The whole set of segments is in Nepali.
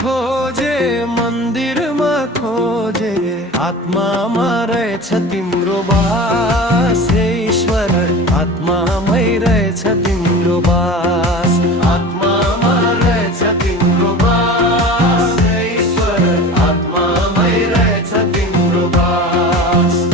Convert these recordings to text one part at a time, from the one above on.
खोजे मन्दिरमा खोजे आत्मामा रहेछ तिम्रो बास हे ईश्वर आत्मामै रहेछ तिम्रो बास आत्मामा रहेछ तिम्रो बास हे ईश्वर आत्मामै रहेछ तिम्रो बास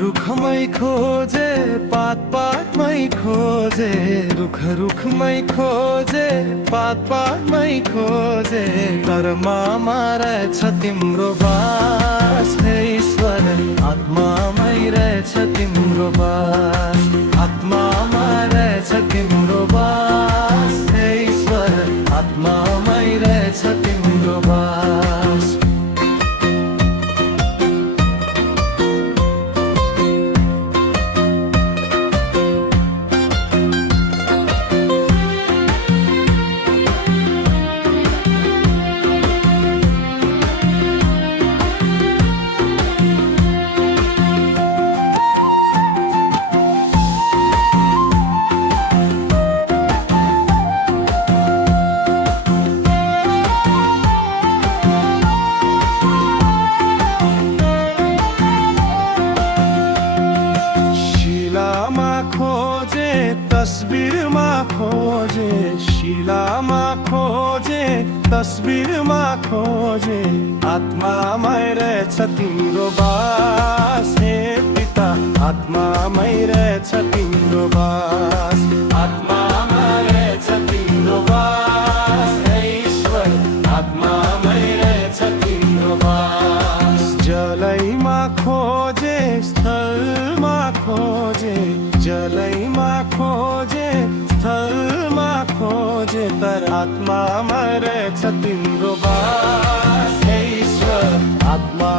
रुखमै खोजे पातमै खोजे रुखमै खोजे पातमै खोजे कर्ममा रहेछ तिम्रो बास हे ईश्वर आत्मामै रहेछ तिम्रो बास आत्मामा रहेछ तिम्रो बास हे ईश्वर आत्मामै रहेछ तिम्रो बास तस्बिरमा खोजे शिलामा खोजे तस्बिरमा खोजे आत्मामै रहेछ तिम्रो बास हे पिता आत्मामै रहेछ तिम्रो बास आत्मामा रहेछ तिम्रो बास हे ईश्वर आत्मामै रहेछ तिम्रो बास जलैमा खोजे स्थलमा खोजे जलैमा खोजे स्थलमा खोजे तर आत्मामा रहेछ तिम्रो बास हे ईश्वर आत्मा